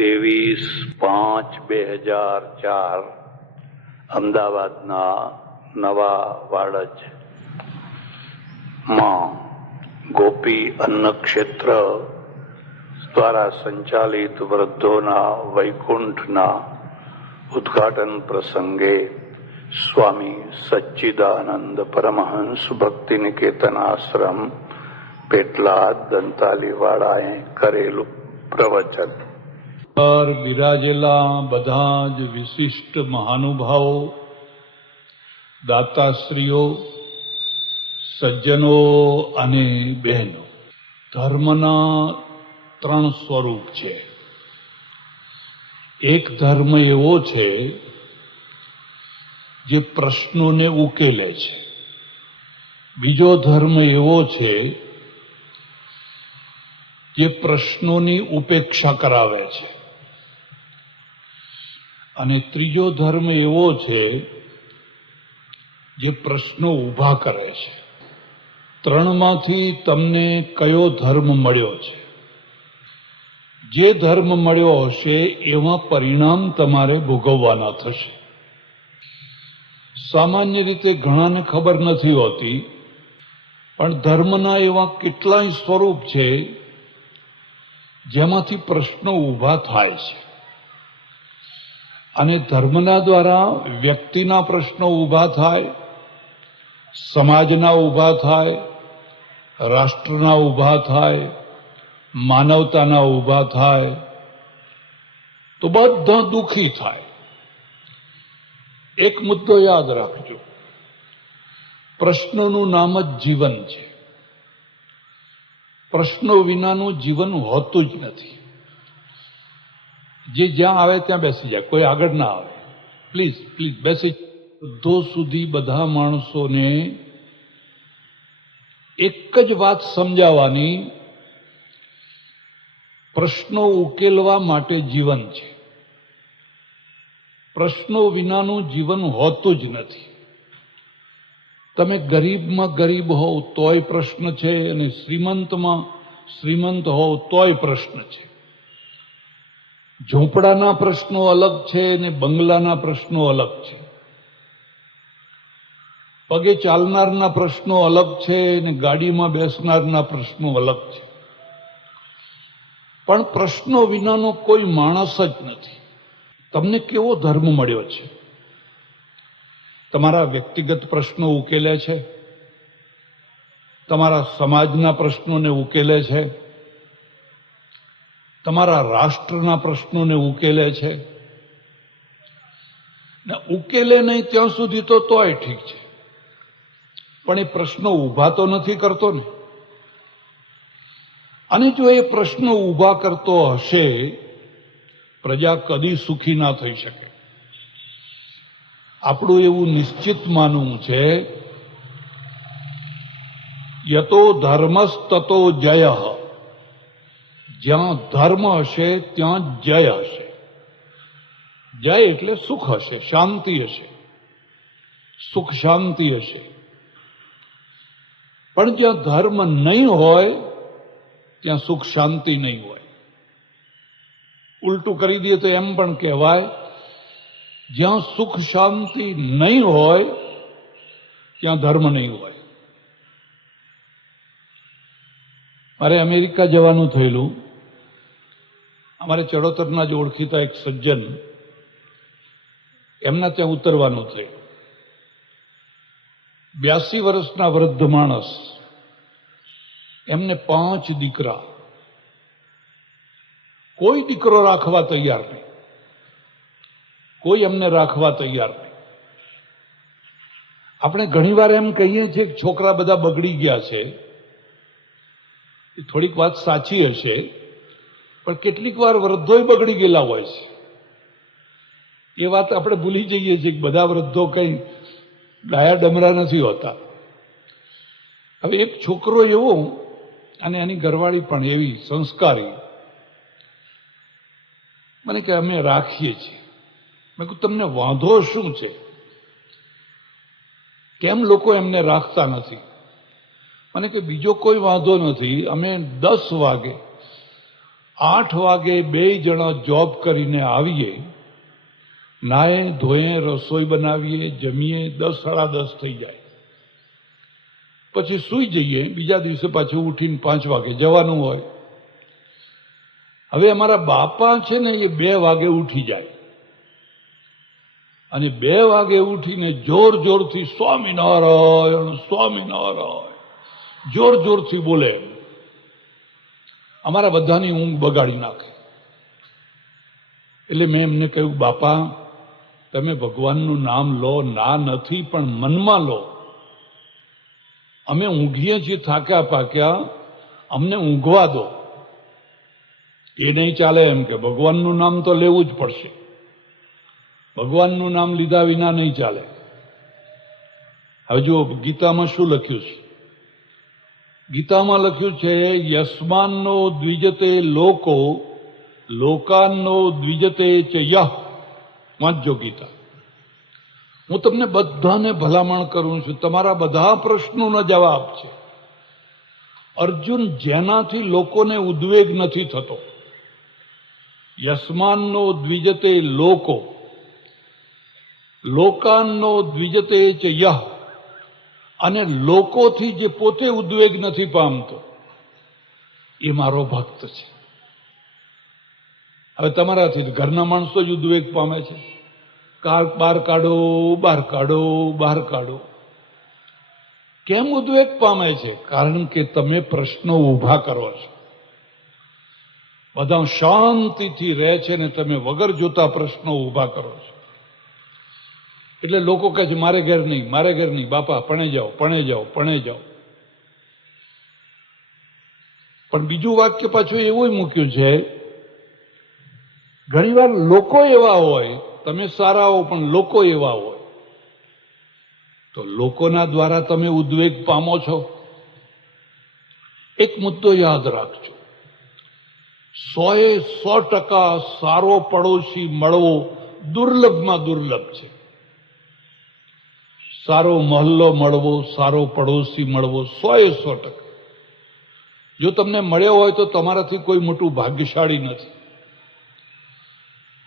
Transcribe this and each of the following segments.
23/5/2004 અમદાવાદના નવા વાડજમાં ગોપી અન્નક્ષેત્ર દ્વારા સંચાલિત વૃદ્ધોના વૈકુંઠના ઉદ્ઘાટન પ્રસંગે સ્વામી સચ્ચિદાનંદ પરમહંસ ભક્તિ નિકેતન આશ્રમ પેટલાદ દંતાલીવાળાએ કરેલું પ્રવચન. પર બિરાજેલા બધા જ વિશિષ્ટ મહાનુભાવો, દાતાશ્રીઓ, સજ્જનો અને બહેનો, ધર્મના 3 સ્વરૂપ છે. એક ધર્મ એવો છે જે પ્રશ્નોને ઉકેલે છે. બીજો ધર્મ એવો છે જે પ્રશ્નોની ઉપેક્ષા કરાવે છે. અને ત્રીજો ધર્મ એવો છે જે પ્રશ્નો ઊભા કરે છે. 3માંથી તમને કયો ધર્મ મળ્યો છે? જે ધર્મ મળ્યો હશે એમાં પરિણામ તમારે ભોગવવાના થશે. સામાન્ય રીતે ઘણાને ખબર નથી હોતી, પણ ધર્મના એવા કેટલાય સ્વરૂપ છે જેમાંથી પ્રશ્નો ઊભા થાય છે. અને ધર્મના દ્વારા વ્યક્તિના પ્રશ્નો ઊભા થાય, સમાજના ઊભા થાય, રાષ્ટ્રના ઊભા થાય, માનવતાના ઊભા થાય, તો બધા દુઃખી થાય. એક મુદ્દો યાદ રાખજો, પ્રશ્નોનું નામ જ જીવન છે. પ્રશ્નો વિનાનું જીવન હોતું જ નથી. જે જ્યાં આવે ત્યાં બેસી જાય, કોઈ આગળ ના આવે. પ્લીઝ પ્લીઝ બેસી. બધો સુધી બધા માણસોને એક જ વાત સમજાવવાની, પ્રશ્નો ઉકેલવા માટે જીવન છે. પ્રશ્નો વિનાનું જીવન હોતું જ નથી. તમે ગરીબમાં ગરીબ હોવ તોય પ્રશ્ન છે, અને શ્રીમંતમાં શ્રીમંત હોવ તોય પ્રશ્ન છે. ઝૂંપડાના પ્રશ્નો અલગ છે અને બંગલાના પ્રશ્નો અલગ છે. પગે ચાલનારના પ્રશ્નો અલગ છે અને ગાડીમાં બેસનારના પ્રશ્નો અલગ છે. પણ પ્રશ્નો વિનાનો કોઈ માણસ જ નથી. તમને કેવો ધર્મ મળ્યો છે? તમારા વ્યક્તિગત પ્રશ્નો ઉકેલે છે? તમારા સમાજના પ્રશ્નોને ઉકેલે છે? તમારા રાષ્ટ્રના પ્રશ્નોને ઉકેલે છે? ને ઉકેલે નહીં ત્યાં સુધી તો તોય ઠીક છે, પણ એ પ્રશ્નો ઊભા તો નથી કરતો ને. અને જો એ પ્રશ્નો ઊભા કરતો હશે, પ્રજા કદી સુખી ના થઈ શકે. આપણું એવું નિશ્ચિત માનવું છે, યતો ધર્મસ્તતો જય. જ્યાં ધર્મ હશે ત્યાં જય હશે. જય એટલે સુખ હશે, શાંતિ હશે, સુખ શાંતિ હશે. પણ જ્યાં ધર્મ નહીં હોય ત્યાં સુખ શાંતિ નહીં હોય. ઉલટું કરી દઈએ તો એમ પણ કહેવાય, જ્યાં સુખ શાંતિ નહીં હોય ત્યાં ધર્મ નહીં હોય. મારે અમેરિકા જવાનું થયેલું. અમારે ચડોતરના જ ઓળખીતા એક સજ્જન, એમના ત્યાં ઉતરવાનું થયું. 82 વર્ષના વૃદ્ધ માણસ, એમને 5 દીકરા. કોઈ દીકરો રાખવા તૈયાર નહીં, કોઈ એમને રાખવા તૈયાર નહીં. આપણે ઘણીવાર એમ કહીએ છીએ કે છોકરા બધા બગડી ગયા છે. થોડીક વાત સાચી હશે, પણ કેટલીક વાર વૃદ્ધોય બગડી ગયેલા હોય છે. એ વાત આપણે ભૂલી જઈએ છીએ કે બધા વૃદ્ધો કંઈ ડાયા ડમરા નથી હોતા. હવે એક છોકરો એવો, અને એની ઘરવાળી પણ એવી સંસ્કારી, મને કે અમે રાખીએ છીએ. મેં કહ્યું તમને વાંધો શું છે? કેમ લોકો એમને રાખતા નથી? મને કે બીજો કોઈ વાંધો નથી, અમે 10 વાગે 8 વાગે 2 જણા જોબ કરીને આવીએ, નાહે ધોઈએ, રસોઈ બનાવીએ, જમીએ, 10 સાડા 10 થઈ જાય, પછી સૂઈ જઈએ. બીજા દિવસે પાછું ઉઠીને 5 વાગે જવાનું હોય. હવે અમારા બાપા છે ને એ 2 વાગે ઉઠી જાય અને 2 વાગે ઉઠીને જોર જોરથી સ્વામિનારાયણ સ્વામિનારાયણ જોર જોરથી બોલે. અમારા બધાની ઊંઘ બગાડી નાખે. એટલે મેં એમને કહ્યું, બાપા તમે ભગવાનનું નામ લો, ના નથી, પણ મનમાં લો. અમે ઊંઘીએ છીએ થાક્યા પાક્યા, અમને ઊંઘવા દો. એ નહીં ચાલે એમ કે ભગવાનનું નામ તો લેવું જ પડશે, ભગવાનનું નામ લીધા વિના નહીં ચાલે. હવે જુઓ ગીતામાં શું લખ્યું છે. ગીતામાં લખ્યું છે, યસ્માન્નો દ્વિજતે લોકો લોકાન્નો દ્વિજતે ચ યહ. વાંચજો ગીતા. હું તમને બધાને ભલામણ કરું છું, તમારા બધા પ્રશ્નોના જવાબ છે. અર્જુન, જેનાથી લોકોને ઉદ્વેગ નથી થતો, યસ્માન્નો દ્વિજતે લોકો લોકાન્નો દ્વિજતે ચ યહ, અને લોકોથી જે પોતે ઉદ્વેગ નથી પામતો એ મારો ભક્ત છે. હવે તમારાથી ઘરના માણસો જ ઉદ્વેગ પામે છે. બહાર કાઢો, બહાર કાઢો, બહાર કાઢો. કેમ ઉદ્વેગ પામે છે? કારણ કે તમે પ્રશ્નો ઊભા કરો છો. બધા શાંતિથી રહે છે ને તમે વગર જોતા પ્રશ્નો ઊભા કરો છો. એટલે લોકો કહે છે મારે ઘેર નહીં, મારે ઘેર નહીં, બાપા પણે જાઓ, પણે જાઓ, પણે જાઓ. પણ બીજું વાક્ય પાછું એવું મૂક્યું છે, ઘણીવાર લોકો એવા હોય, તમે સારા હો પણ લોકો એવા હોય, તો લોકોના દ્વારા તમે ઉદ્વેગ પામો છો. એક મુદ્દો યાદ રાખજો, 100% સારો પડોશી મળવો દુર્લભમાં દુર્લભ છે. સારો મહલ્લો મળવો, સારો પડોશી મળવો 100%. જો તમને મળ્યો હોય તો તમારાથી કોઈ મોટું ભાગ્યશાળી નથી.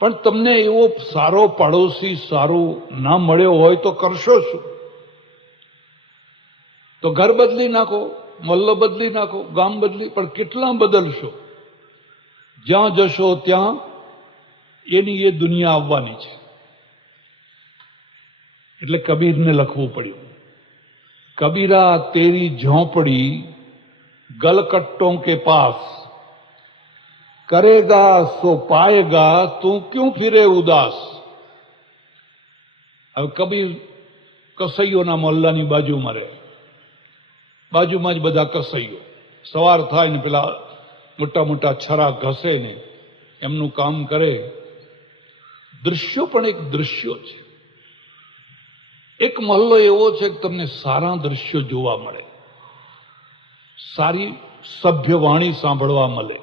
પણ તમને એવો સારો પડોશી સારો ના મળ્યો હોય તો કરશો શું? તો ઘર બદલી નાખો, મહલ્લો બદલી નાખો, ગામ બદલી, પણ કેટલા બદલશો? જ્યાં જશો ત્યાં એની એ દુનિયા આવવાની છે. એટલે કબીરને લખવું પડ્યું, કબીરા તેરી ઝોંપડી ગલકટ્ટોं के पास, करेगा सो पाएगा તું क्यों फिरे उदास. હવે કબીર કસૈયોના મોહલ્લાની બાજુમાં રહે, બાજુમાં જ બધા કસૈયો. સવાર થાય ને પેલા મોટા મોટા છરા ઘસે ને એમનું કામ કરે. દૃશ્યો પણ એક દૃશ્યો છે. એક મહલ્લો એવો છે કે તમને સારા દૃશ્યો જોવા મળે, સારી સભ્ય વાણી સાંભળવા મળે.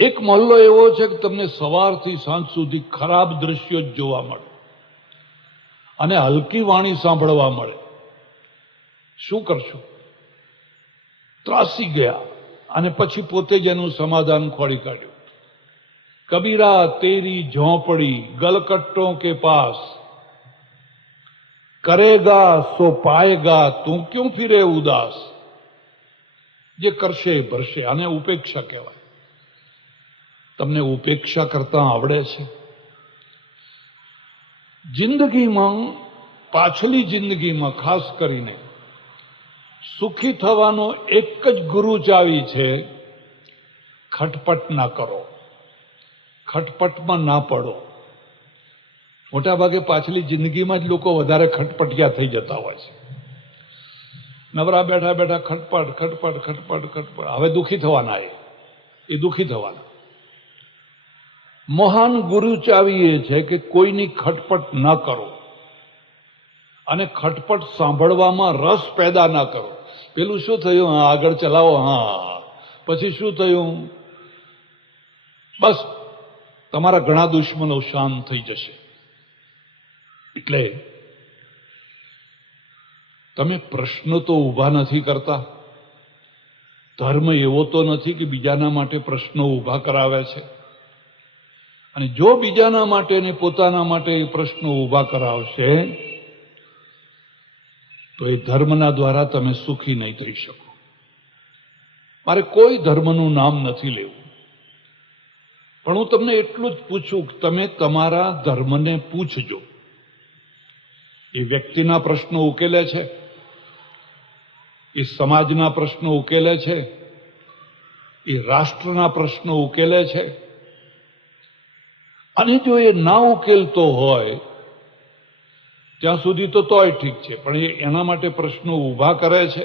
એક મહલ્લો એવો છે કે તમને સવારથી સાંજ સુધી ખરાબ દૃશ્યો જ જોવા મળે અને હલકી વાણી સાંભળવા મળે. શું કરશું? ત્રાસી ગયા અને પછી પોતે જ એનું સમાધાન ખોળી કાઢ્યું. કબીરા તેરી ઝોંપડી ગલકટ્ટોं के पास, करेगा सो पाएगा તું क्यों फिरे उदास. જે કરશે એ ભરશે. આને ઉપેક્ષા કહેવાય. તમને ઉપેક્ષા કરતા આવડે છે? જિંદગીમાં, પાછલી જિંદગીમાં ખાસ કરીને સુખી થવાનો એક જ ગુરુ ચાવી છે, ખટપટ ના કરો, ખટપટમાં ના પડો. મોટા ભાગે પાછલી જિંદગીમાં જ લોકો વધારે ખટપટિયા થઈ જતા હોય છે. નવરા બેઠા બેઠા ખટપટ ખટપટ ખટપટ ખટપટ. હવે દુઃખી થવાના, એ દુઃખી થવાના. મહાન ગુરુ ચાવી એ છે કે કોઈની ખટપટ ન કરો અને ખટપટ સાંભળવામાં રસ પેદા ના કરો. પેલું શું થયું? હા, આગળ ચલાવો. હા, પછી શું થયું? બસ તમારા ઘણા દુશ્મનો શાંત થઈ જશે. એટલે તમે પ્રશ્નો તો ઊભા નથી કરતા, ધર્મ એવો તો નથી કે બીજાના માટે પ્રશ્નો ઊભા કરાવે છે, અને જો બીજાના માટે ને પોતાના માટે એ પ્રશ્નો ઊભા કરાવશે તો એ ધર્મના દ્વારા તમે સુખી નહીં થઈ શકો. મારે કોઈ ધર્મનું નામ નથી લેવું, પણ હું તમને એટલું જ પૂછું કે તમે તમારા ધર્મને પૂછજો. એ વ્યક્તિના પ્રશ્નો ઉકેલે છે, એ સમાજના પ્રશ્નો ઉકેલે છે, એ રાષ્ટ્રના પ્રશ્નો ઉકેલે છે. અને જો એ ના ઉકેલતો હોય ત્યાં સુધી તો તોય ઠીક છે, પણ એ એના માટે પ્રશ્નો ઊભા કરે છે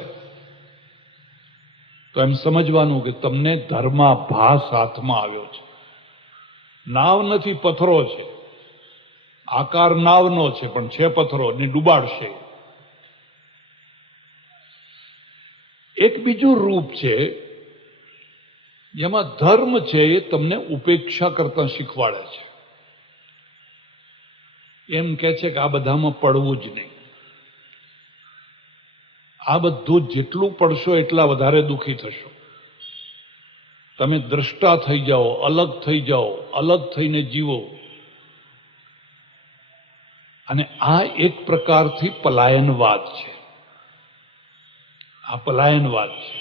તો એમ સમજવાનું કે તમને ધર્માભાસ હાથમાં આવ્યો છે. નાવ નથી, પથ્થરો છે. આકાર નાવનો છે, પણ છે પથ્થરો, ને ડૂબાડશે. એક બીજું રૂપ છે જેમાં ધર્મ છે એ તમને ઉપેક્ષા કરતા શીખવાડે છે. એમ કે છે કે આ બધામાં પડવું જ નહીં. આ બધું જેટલું પડશો એટલા વધારે દુઃખી થશો. તમે દ્રષ્ટા થઈ જાઓ, અલગ થઈ જાઓ, અલગ થઈને જીવો. અને આ એક પ્રકારથી પલાયનવાદ છે. આ પલાયનવાદ છે.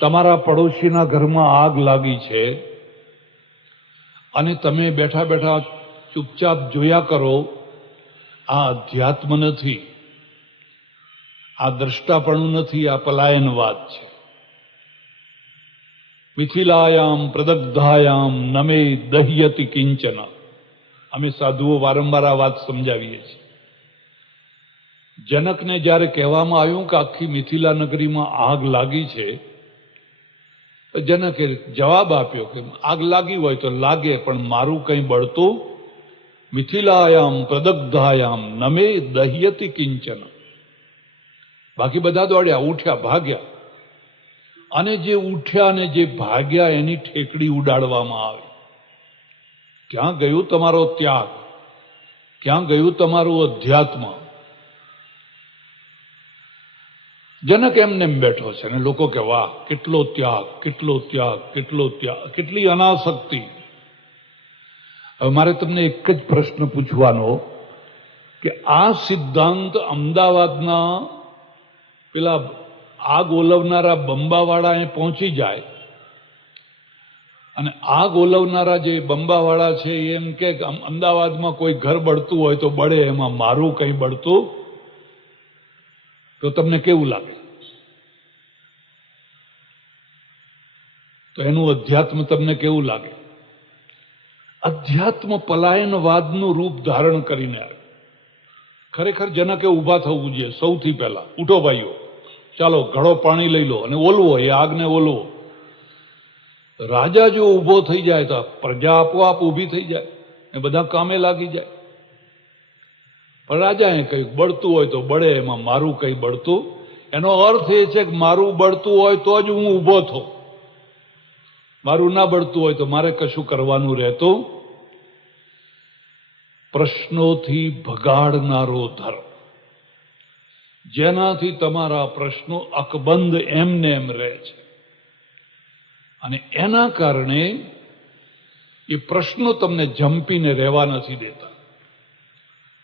તમારા પડોશીના ઘરમાં આગ લાગી છે અને તમે બેઠા બેઠા ચૂપચાપ જોયા કરો. આ અધ્યાત્મ નથી, આ દ્રષ્ટાપણું નથી, આ પલાયનવાદ છે. મિથિલાયામ પ્રદગ્ધાયામ નમે દહ્યતિ કિંચન. અમે સાધુઓ વારંવાર આ વાત સમજાવીએ છીએ. જનકને જ્યારે કહેવામાં આવ્યું કે આખી મિથિલા નગરીમાં આગ લાગી છે, તો જનકે જવાબ આપ્યો કે આગ લાગી હોય તો લાગે, પણ મારું કંઈ બળતું. મિથિલાયામ પ્રદગ્ધાયામ નમે દહ્યતિ કિંચન. બાકી બધા દોડ્યા, ઉઠ્યા, ભાગ્યા. અને જે ઉઠ્યા અને જે ભાગ્યા એની ઠેકડી ઉડાડવામાં આવી. ક્યાં ગયું તમારો ત્યાગ? ક્યાં ગયું તમારું અધ્યાત્મ? જનક એમને બેઠો છે અને લોકો કે વાહ, કેટલો ત્યાગ, કેટલો ત્યાગ, કેટલો ત્યાગ, કેટલી અનાસક્તિ. હવે મારે તમને એક જ પ્રશ્ન પૂછવાનો કે આ સિદ્ધાંત અમદાવાદના પેલા આગ ઓલવનારા બંબાવાળા એ પહોંચી જાય અને આગ ઓલવનારા જે બંબાવાળા છે એમ કે અમદાવાદમાં કોઈ ઘર બળતું હોય તો બળે, એમાં મારું કંઈ બળતું, તો તમને કેવું લાગે? તો એનું અધ્યાત્મ તમને કેવું લાગે? અધ્યાત્મ પલાયનવાદનું રૂપ ધારણ કરીને આવે. ખરેખર જનકે ઊભા થવું જોઈએ સૌથી પહેલા. ઉઠો ભાઈઓ, ચાલો ઘડો પાણી લઈ લો અને ઓલવો, એ આગને ઓલવો. રાજા જો ઊભો થઈ જાય તો પ્રજા આપોઆપ ઊભી થઈ જાય ને બધા કામે લાગી જાય. પણ રાજાએ કહ્યું બળતું હોય તો બળે, એમાં મારું કંઈ બળતું. એનો અર્થ એ છે કે મારું બળતું હોય તો જ હું ઊભો થઉં, મારું ના બળતું હોય તો મારે કશું કરવાનું રહેતું. પ્રશ્નોથી ભગાડનારો ધર્મ, જેનાથી તમારા પ્રશ્નો અકબંધ એમને એમ રહે છે, અને એના કારણે એ પ્રશ્નો તમને જંપીને રહેવા નથી દેતા.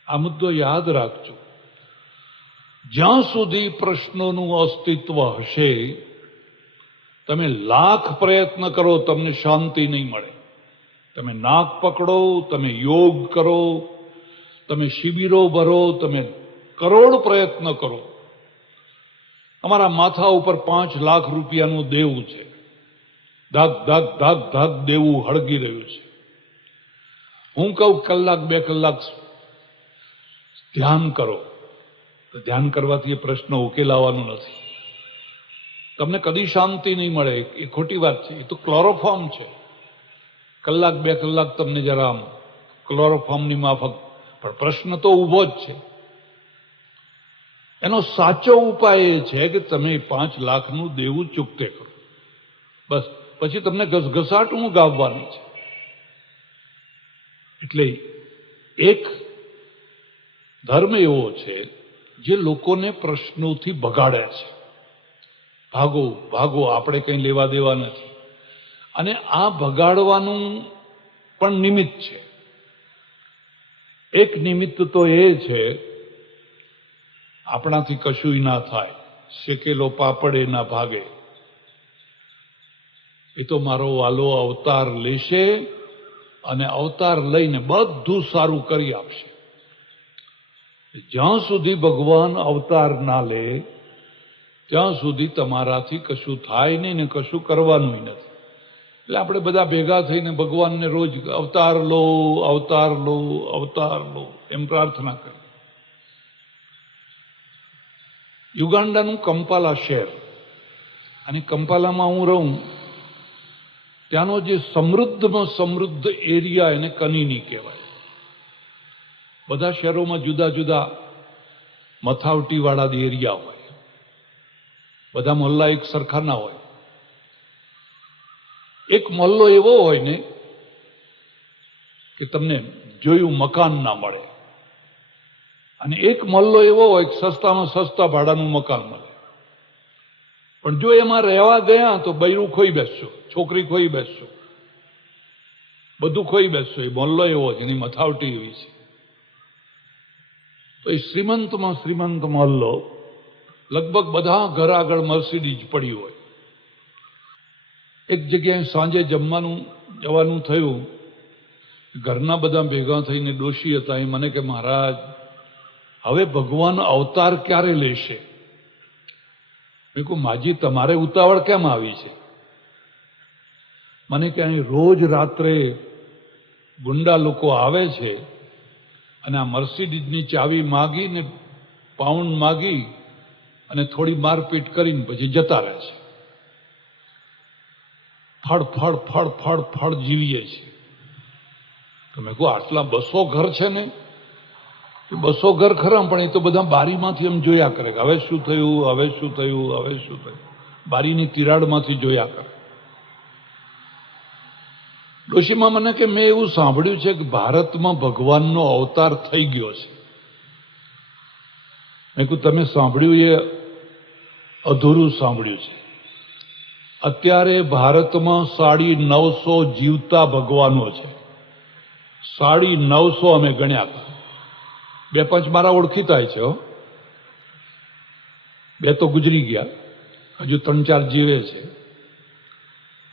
આ મુદ્દો યાદ રાખજો. જ્યાં સુધી પ્રશ્નોનું અસ્તિત્વ હશે, તમે લાખ પ્રયત્ન કરો તમને શાંતિ નહીં મળે. તમે નાક પકડો, તમે યોગ કરો, તમે શિબિરો ભરો, તમે કરોડ પ્રયત્ન કરો, અમારા માથા ઉપર 5 લાખ રૂપિયાનું દેવું છે. ધાક ધાક ધાક ધાક દેવું હળગી રહ્યું છે. હું કહું કલાક 2 કલાક ધ્યાન કરો, તો ધ્યાન કરવાથી એ પ્રશ્ન ઉકેલાવાનો નથી. તમને કદી શાંતિ નહીં મળે, એ ખોટી વાત છે. એ તો ક્લોરોફોર્મ છે. કલાક 2 કલાક તમને જરા આમ ક્લોરોફોર્મની માફક, પણ પ્રશ્ન તો ઊભો જ છે. એનો સાચો ઉપાય એ છે કે તમે 5 લાખનું દેવું ચૂકતે કરો. બસ, પછી તમને ઘસઘસાટું ગાવવાની છે. એટલે એક ધર્મ એવો છે જે લોકોને પ્રશ્નોથી ભગાડે છે. ભાગો ભાગો, આપણે કંઈ લેવા દેવા નથી. અને આ ભગાડવાનું પણ નિમિત્ત છે. એક નિમિત્ત તો એ છે, આપણાથી કશુંય ના થાય, શેકેલો પાપડ એ ના ભાગે. એ તો મારો વાલો અવતાર લેશે અને અવતાર લઈને બધું સારું કરી આપશે. જ્યાં સુધી ભગવાન અવતાર ના લે ત્યાં સુધી તમારાથી કશું થાય નહીં ને કશું કરવાનું નથી. એટલે આપણે બધા ભેગા થઈને ભગવાનને રોજ અવતાર લો, અવતાર લો, અવતાર લો એમ પ્રાર્થના કરી. યુગાન્ડાનું કંપાલા શહેર, અને કંપાલામાં હું રહું, ત્યાંનો જે સમૃદ્ધમાં સમૃદ્ધ એરિયા એને કનીની કહેવાય. બધા શહેરોમાં જુદા જુદા મથાવટીવાળા એરિયા હોય, બધા મોહલ્લા એક સરખા ના હોય. એક મોહલ્લો એવો હોય ને કે તમને જોયું મકાન ના મળે, અને એક મોહલ્લો એવો હોય કે સસ્તામાં સસ્તા ભાડાનું મકાન મળે. પણ જો એમાં રહેવા ગયા તો બૈરું ખોઈ બેસશો, છોકરી ખોઈ બેસશો, બધું ખોઈ બેસશો. એ મોહલ્લો એવો છે, એની મથાવટી એવી છે. તો એ શ્રીમંતમાં શ્રીમંત મોહલ્લો, લગભગ બધા ઘર આગળ મર્સિડીઝ પડી હોય. એક જગ્યાએ સાંજે જવાનું થયું, ઘરના બધા ભેગા થઈને ડોશી હતા, એ મને કે મહારાજ હવે ભગવાન અવતાર ક્યારે લેશે? મેં કહું માજી તમારે ઉતાવળ કેમ આવી છે? મને કે અહીં રોજ રાત્રે ગુંડા લોકો આવે છે અને આ મર્સિડીઝની ચાવી માગી ને પાઉન્ડ માગી અને થોડી મારપીટ કરીને પછી જતા રહે છે. ફળ ફળ ફળ ફળ ફળ જીવીએ છે. તો મેં કહું આટલા 200 ઘર છે ને? 200 ઘર ખરા, પણ એ તો બધા બારીમાંથી એમ જોયા કરે, હવે શું થયું, હવે શું થયું, હવે શું થયું, બારીની તિરાડમાંથી જોયા કરે. ડોશીમાં મને કે મેં એવું સાંભળ્યું છે કે ભારતમાં ભગવાનનો અવતાર થઈ ગયો છે. મેં કહ્યું તમે સાંભળ્યું એ અધૂરું સાંભળ્યું છે. અત્યારે ભારતમાં 950 જીવતા ભગવાનો છે. 950 અમે ગણ્યા હતા. 2-5 મારા ઓળખીતા છે, 2 તો ગુજરી ગયા, હજુ 3-4 જીવે છે.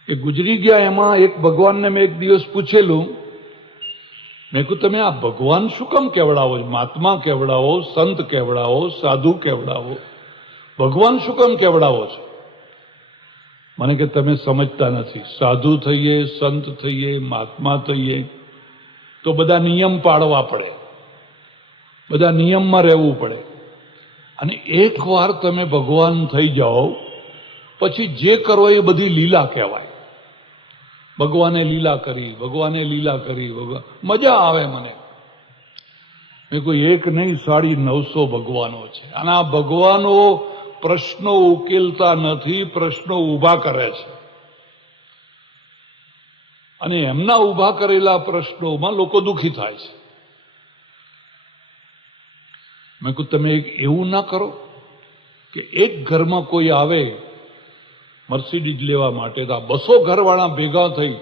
એ ગુજરી ગયા એમાં એક ભગવાનને મેં એક દિવસ પૂછેલું, મેં કહ્યું તમે આ ભગવાન શું કામ કેવડાવો છો? મહાત્મા કેવડાવો, સંત કેવડાવો, સાધુ કેવડાવો, ભગવાન શું કામ કેવડાવો છો? મને કે તમે સમજતા નથી. સાધુ થઈએ, સંત થઈએ, મહાત્મા થઈએ તો બધા નિયમ પાળવા પડે, બધા નિયમમાં રહેવું પડે. અને એકવાર તમે ભગવાન થઈ જાઓ પછી જે કરો એ બધી લીલા કહેવાય. ભગવાને લીલા કરી, ભગવાને લીલા કરી, ભગવાન મજા આવે મને. મેં કોઈ એક નહીં, 950 ભગવાનો છે. અને આ ભગવાનો પ્રશ્નો ઉકેલતા નથી, પ્રશ્નો ઊભા કરે છે. અને એમના ઊભા કરેલા પ્રશ્નોમાં લોકો દુઃખી થાય છે. મેં કહ્યું તમે એવું ના કરો કે એક ઘરમાં કોઈ આવે મર્સિડીઝ લેવા માટે, તો આ 200 ઘરવાળા ભેગા થઈ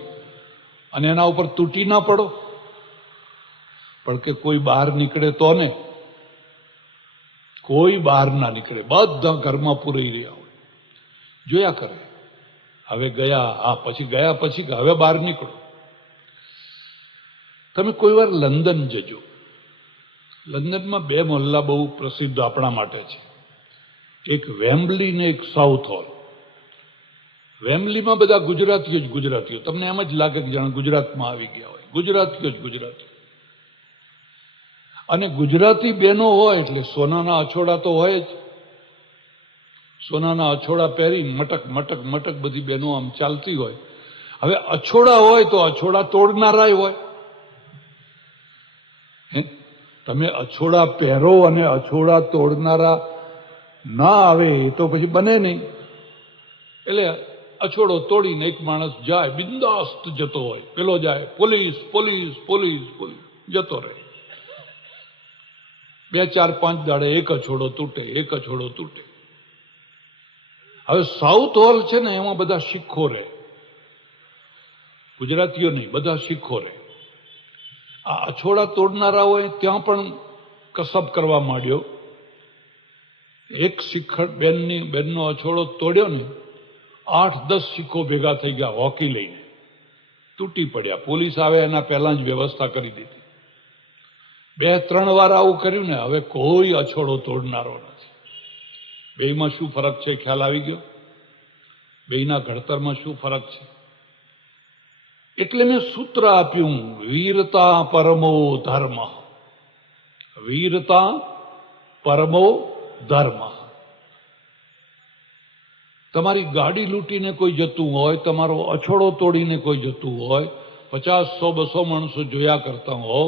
અને એના ઉપર તૂટી ના પડો. પણ કે કોઈ બહાર નીકળે તો ને, કોઈ બહાર ના નીકળે, બધા ઘરમાં પૂરાઈ રહ્યા હોય, જોયા કરે. હવે ગયા, પછી ગયા પછી કે હવે બહાર નીકળો. તમે કોઈ વાર લંડન જજો. લંડનમાં 2 મોહલ્લા બહુ પ્રસિદ્ધ આપણા માટે છે, એક વેમ્બલી ને એક સાઉથ હોલ. વેમ્બલીમાં બધા ગુજરાતીઓ જ ગુજરાતીઓ, તમને એમ જ લાગે કે જાણે ગુજરાતમાં આવી ગયા હોય, ગુજરાતીઓ જ ગુજરાતીઓ. અને ગુજરાતી બહેનો હોય એટલે સોનાના અછોડા તો હોય જ. સોનાના અછોડા પહેરી મટક મટક મટક બધી બહેનો આમ ચાલતી હોય. હવે અછોડા હોય તો અછોડા તોડનારાય હોય. તમે અછોડા પહેરો અને અછોડા તોડનારા ના આવે એ તો પછી બને નહીં. એટલે અછોડો તોડીને એક માણસ જાય, બિંદાસ્ત જતો હોય, પેલો જાય પોલીસ પોલીસ પોલીસ પોલીસ જતો રહે. 2, 4, 5 દાડે એક અછોડો તૂટે, એક અછોડો તૂટે. હવે સાઉથ હોલ છે ને એમાં બધા શીખો રહે, ગુજરાતીઓ નહીં, બધા શીખો રહે. આ અછોડા તોડનારાઓએ ત્યાં પણ કસબ કરવા માંડ્યો. એક શિખર બેનનો અછોડો તોડ્યો ને 8-10 શીખો ભેગા થઈ ગયા હોકી લઈને, તૂટી પડ્યા. પોલીસ આવે એના પહેલા જ વ્યવસ્થા કરી દીધી. 2-3 વાર આવું કર્યું ને હવે કોઈ અછોડો તોડનારો નથી. બેયમાં શું ફરક છે ખ્યાલ આવી ગયો? બેયના ઘડતરમાં શું ફરક છે? એટલે મેં સૂત્ર આપ્યું, વીરતા પરમો ધર્મ. વીરતા પરમો ધર્મ. તમારી ગાડી લૂંટીને કોઈ જતું હોય, તમારો અછોડો તોડીને કોઈ જતું હોય, 50-100-200 માણસો જોયા કરતા હો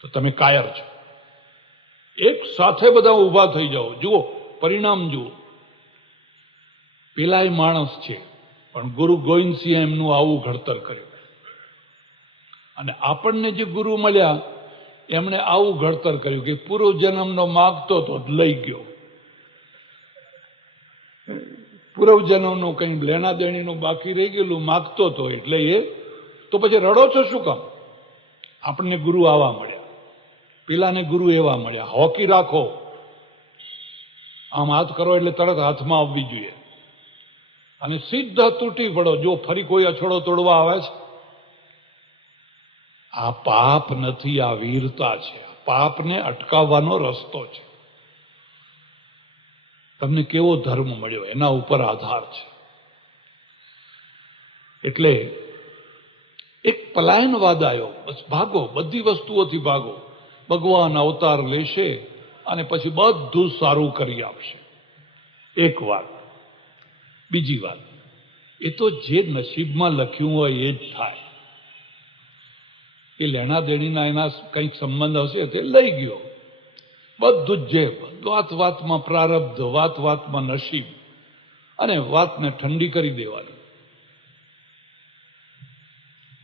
તો તમે કાયર છો. એક સાથે બધા ઊભા થઈ જાઓ. જુઓ પરિણામ જુઓ. પેલા એ માણસ છે પણ ગુરુ ગોવિંદસિંહે એમનું આવું ઘડતર કર્યું, અને આપણને જે ગુરુ મળ્યા એમણે આવું ઘડતર કર્યું કે પૂર્વ જન્મનો માગતો તો લઈ ગયો. પૂર્વ જન્મનું કંઈ લેણા દેણીનું બાકી રહી ગયેલું માગતો હતો એટલે એ તો પછી રડો છો શું કામ? આપણને ગુરુ આવા મળ્યા, પેલાને ગુરુ એવા મળ્યા. હોકી રાખો, આમ હાથ કરો એટલે તરત હાથમાં આવવી જોઈએ અને સીધા તૂટી પડો. જો ફરી કોઈ અછોડો તોડવા આવે છે, આ પાપ નથી, આ વીરતા છે. પાપને અટકાવવાનો રસ્તો છે. તમને કેવો ધર્મ મળ્યો એના ઉપર આધાર છે. એટલે એક પલાયનવાદ આવ્યો. બસ ભાગો, બધી વસ્તુઓથી ભાગો. ભગવાન અવતાર લેશે અને પછી બધું સારું કરી આપશે. એક વાત. બીજી વાત, એ તો જે નસીબમાં લખ્યું હોય એ જ થાય. એ લેણા દેણીના એના કંઈક સંબંધ હશે તે લઈ ગયો. બધું જ જે વાત વાતમાં પ્રારબ્ધ, વાત વાતમાં નસીબ, અને વાતને ઠંડી કરી દેવાની.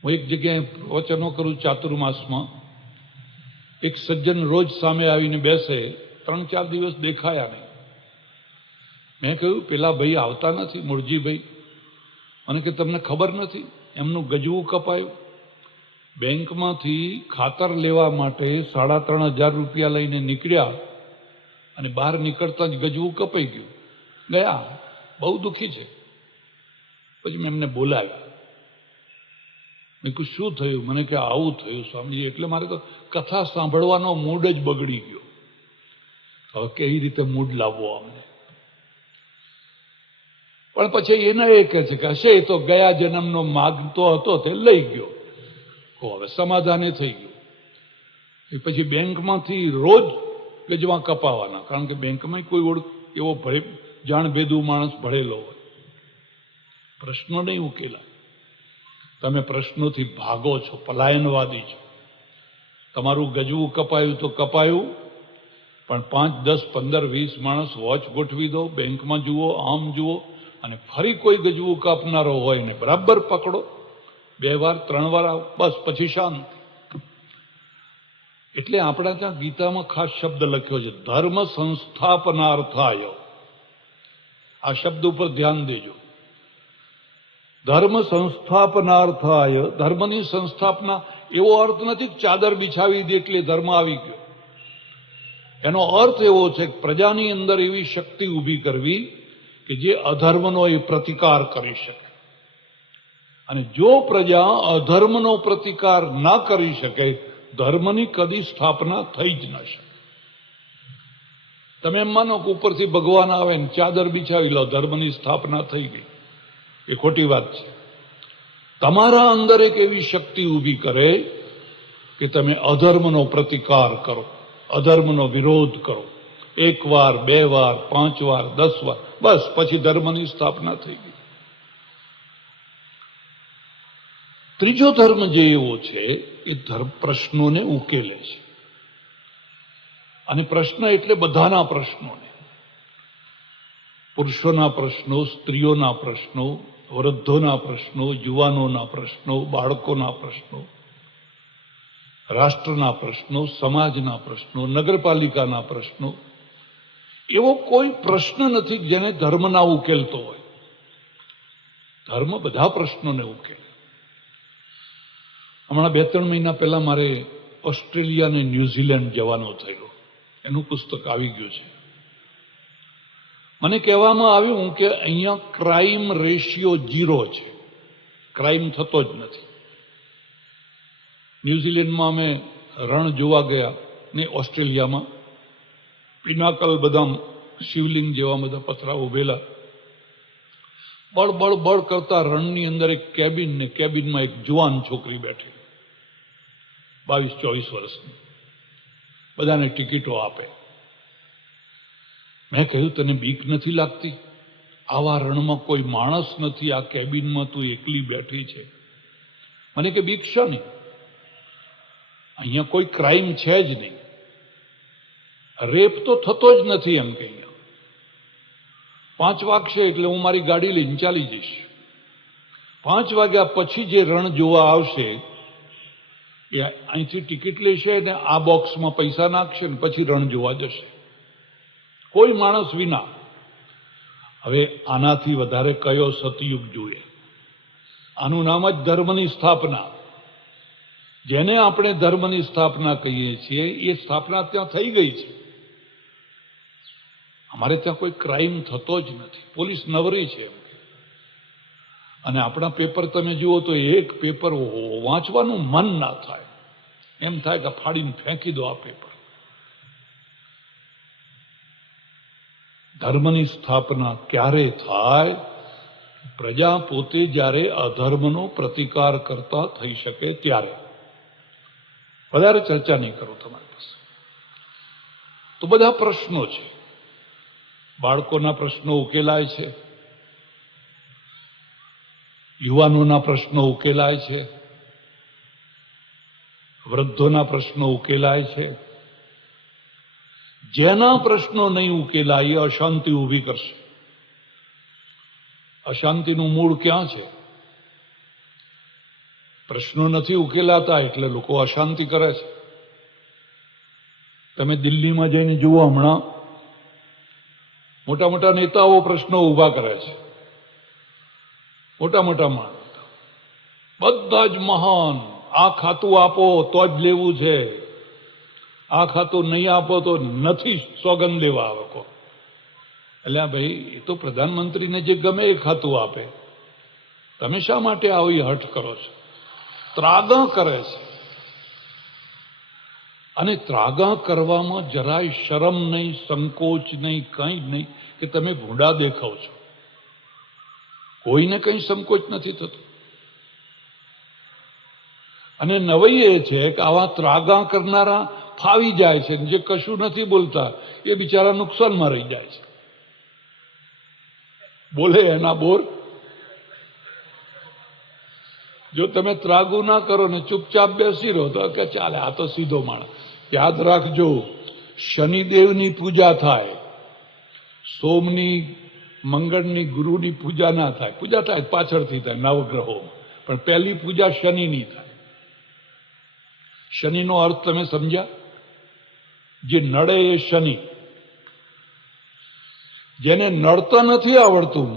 હું એક જગ્યાએ પ્રવચનો કરું ચાતુર્માસમાં. એક સજ્જન રોજ સામે આવીને બેસે, 3-4 દિવસ દેખાયા નહીં. મેં કહ્યું પેલા ભાઈ આવતા નથી, મૂળજીભાઈ, અને કે તમને ખબર નથી એમનું ગજવું કપાયું. બેંકમાંથી ખાતર લેવા માટે 3,500 રૂપિયા લઈને નીકળ્યા અને બહાર નીકળતા જ ગજવું કપાઈ ગયું. ગયા, બહુ દુઃખી છે. પછી મેં એમને બોલાવ્યા. મેં કહ્યું શું થયું? મને કે આવું થયું સ્વામીજી. એટલે મારે તો કથા સાંભળવાનો મૂડ જ બગડી ગયો. હવે કેવી રીતે મૂડ લાવવો અમને? પણ પછી એને એ કહે છે કે હશે એ તો ગયા જન્મનો માગતો હતો તે લઈ ગયો. હવે સમાધાને થઈ ગયું. એ પછી બેંકમાંથી રોજ ગજવા કપાવાના, કારણ કે બેંકમાં કોઈ એવો જાણભેદુ માણસ ભળેલો હોય. પ્રશ્નો નહીં ઉકેલાય. તમે પ્રશ્નોથી ભાગો છો, પલાયનવાદી છો. તમારું ગજવું કપાયું તો કપાયું, પણ 5, 10, 15, 20 માણસ વોચ ગોઠવી દો, બેંકમાં જુઓ, આમ જુઓ, અને ફરી કોઈ ગજવું કાપનારો હોય ને બરાબર પકડો. 2 વાર 3 વાર આવો, બસ પછી શાંત. એટલે આપણા ત્યાં ગીતામાં ખાસ શબ્દ લખ્યો છે, ધર્મ સંસ્થાપનાર્થાય. આ શબ્દ ઉપર ધ્યાન દેજો. ધર્મ સંસ્થાપનાર્થાય. ધર્મની સંસ્થાપના એવો અર્થ નથી ચાદર બિછાવી દે એટલે ધર્મ આવી ગયો. એનો અર્થ એવો છે કે પ્રજાની અંદર એવી શક્તિ ઊભી કરવી કે જે અધર્મનો એ પ્રતિકાર કરી શકે. અને જો પ્રજા અધર્મનો પ્રતિકાર ના કરી શકે, ધર્મની કદી સ્થાપના થઈ જ ન શકે. તમે એમ માનો કે ઉપરથી ભગવાન આવે ને ચાદર બિછાવી લો, ધર્મની સ્થાપના થઈ ગઈ. એ ખોટી વાત છે. તમારા અંદર એક એવી શક્તિ ઊભી કરે કે તમે અધર્મનો પ્રતિકાર કરો, અધર્મનો વિરોધ કરો. 1 વાર, 2 વાર, 5 વાર, 10 વાર, બસ પછી ધર્મની સ્થાપના થઈ ગઈ. ત્રીજો ધર્મ જે એવો છે એ ધર્મ પ્રશ્નોને ઉકેલે છે. અને પ્રશ્ન એટલે બધાના પ્રશ્નોને, પુરુષોના પ્રશ્નો, સ્ત્રીઓના પ્રશ્નો, વૃદ્ધોના પ્રશ્નો, યુવાનોના પ્રશ્નો, બાળકોના પ્રશ્નો, રાષ્ટ્રના પ્રશ્નો, સમાજના પ્રશ્નો, નગરપાલિકાના પ્રશ્નો, એવો કોઈ પ્રશ્ન નથી જેને ધર્મ ના ઉકેલતો હોય. ધર્મ બધા પ્રશ્નોને ઉકેલે. હમણાં 2-3 મહિના પહેલા મારે ઓસ્ટ્રેલિયા અને ન્યૂઝીલેન્ડ જવાનો થયેલો. એનું પુસ્તક આવી ગયું છે. મને કહેવામાં આવ્યું કે અહીંયા ક્રાઇમ રેશિયો 0 છે. ક્રાઇમ થતો જ નથી. ન્યૂઝીલેન્ડમાં અમે રણ જોવા ગયા ને ઓસ્ટ્રેલિયામાં પિનાકલ બધા શિવલિંગ જેવા બધા પથરા ઉભેલા. બળ બળ બળ કરતા રણની અંદર એક કેબિન ને કેબિનમાં એક જુવાન છોકરી બેઠી, 22-24 વર્ષની. બધાને ટિકિટો આપે. મેં કહ્યું, તને બીક નથી લાગતી? આવા રણમાં કોઈ માણસ નથી, આ કેબિનમાં તું એકલી બેઠી છે. મને કે બીક છે નહીં, અહીંયા કોઈ ક્રાઇમ છે જ નહીં, રેપ તો થતો જ નથી. એમ કે 5 વાગશે એટલે હું મારી ગાડી લઈને ચાલી જઈશ. 5 વાગ્યા પછી જે રણ જોવા આવશે એ અહીંથી ટિકિટ લેશે ને આ બોક્સમાં પૈસા નાખશે ને પછી રણ જોવા જશે, કોઈ માણસ વિના. હવે આનાથી વધારે કયો સતયુગ જોઈએ? આનું નામ જ ધર્મની સ્થાપના. જેને આપણે ધર્મની સ્થાપના કહીએ છીએ એ સ્થાપના ત્યાં થઈ ગઈ છે. અમારે ત્યાં કોઈ ક્રાઇમ થતો જ નથી, પોલીસ નવરી છે. અને આપણા પેપર તમે જુઓ તો એક પેપર વાંચવાનું મન ના થાય, એમ થાય કે ફાડીને ફેંકી દો આ પેપર. ધર્મની સ્થાપના ક્યારે થાય? પ્રજા પોતે જ્યારે અધર્મનો પ્રતિકાર કરતા થઈ શકે ત્યારે. વધારે ચર્ચા નહીં કરું તમારી પાસે. તો બધા પ્રશ્નો છે. બાળકોના પ્રશ્નો ઉકેલાય છે, યુવાનોના પ્રશ્નો ઉકેલાય છે, વૃદ્ધોના પ્રશ્નો ઉકેલાય છે. જેના પ્રશ્નો નહીં ઉકેલાય એ અશાંતિ ઊભી કરશે. અશાંતિનું મૂળ ક્યાં છે? પ્રશ્નો નથી ઉકેલાતા એટલે લોકો અશાંતિ કરે છે. તમે દિલ્હીમાં જઈને જુઓ, હમણાં મોટા મોટા નેતાઓ પ્રશ્નો ઊભા કરે છે. મોટા મોટા માણસ બધા જ મહાન, આ ખાતું આપો તો જ લેવું છે, આ ખાતું નહીં આપો તો નથી સોગંદ લેવા આવે કો. એટલે ભાઈ, એ તો પ્રધાનમંત્રીને જે ગમે એ ખાતું આપે, તમે શા માટે આવી હઠ કરો છો? ત્રાગા કરે છે. અને ત્રાગા કરવામાં જરાય શરમ નહીં, સંકોચ નહીં, કંઈ જ નહીં કે તમે ભૂંડા દેખાવ છો. કોઈને કંઈ સંકોચ નથી થતો. અને નવાઈ એ છે કે આવા ત્રાગા કરનારા ફાવી જાય છે, જે કશું નથી બોલતા એ બિચારા નુકસાનમાં રહી જાય છે. બોલે એના બોર. જો તમે ત્રાગુ ના કરો ને ચૂપચાપ બેસી રહો તો કે ચાલે, આ તો સીધો માણસ. યાદ રાખજો, શનિદેવની પૂજા થાય, સોમની, મંગળની, ગુરુની પૂજા ના થાય. પૂજા થાય પાછળથી થાય નવગ્રહો, પણ પહેલી પૂજા શનિની થાય. શનિનો અર્થ તમે સમજ્યા? જે નડે એ શનિ. જેને નડતા નથી આવડતું